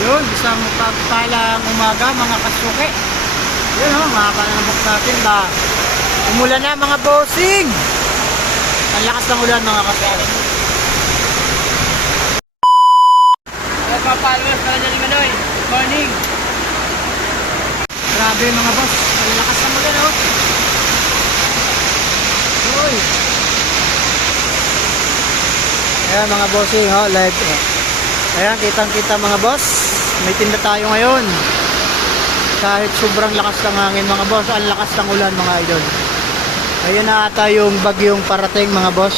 Yun, isang pagpalang umaga mga kasuke. Yun o, mga pananabok natin ba. Umulan na mga bossing. Ang lakas ng ulan mga kasuke. Mga followers na naling Manoy. Good morning. Grabe mga boss, ang lakas ng ulan o. Uy. Ayan mga bossing o, live o. Ayan, kitang-kita mga boss. May tinda tayo ngayon. Kahit sobrang lakas ng hangin mga boss, ang lakas ng ulan mga idol. Ayan na ata yung bagyong parating mga boss.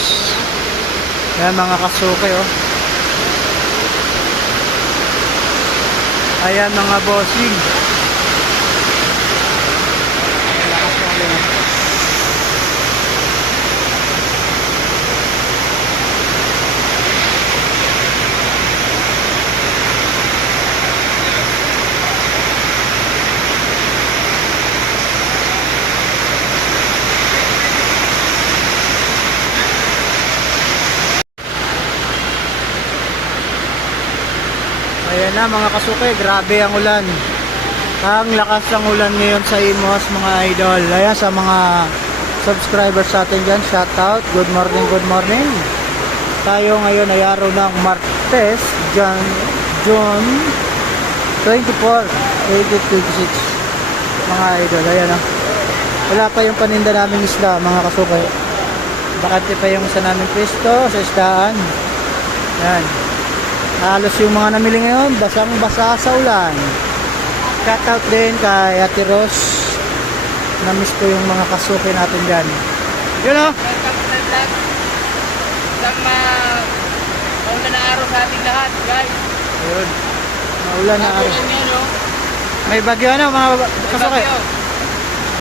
Ayan mga kasuke oh. Ayan mga bossing. Ang lakas ng ulan. Ayan na mga kasuke, grabe ang ulan. Ang lakas ng ulan ngayon sa Imos mga idol. Ayan sa mga subscribers sa atin dyan, shout out, good morning, good morning. Tayo ngayon ay araw ng Martes, June 24, 2026. Mga idol, ayan o. Wala pa yung paninda namin isda mga kasuke. Bakante pa yung isa namin pwesto sa isdaan. Ayan. Halos yung mga namili ngayon, basang-basa sa ulan. Shoutout din kay Ate Ros. Namiss ko yung mga kasuke natin dyan. Yun o. Welcome to my vlog. Isang mauna na araw sa ating lahat, guys. Ayun. Maulan na araw. Ulan yan, no? May bagyo ano mga May kasuke? bagyo.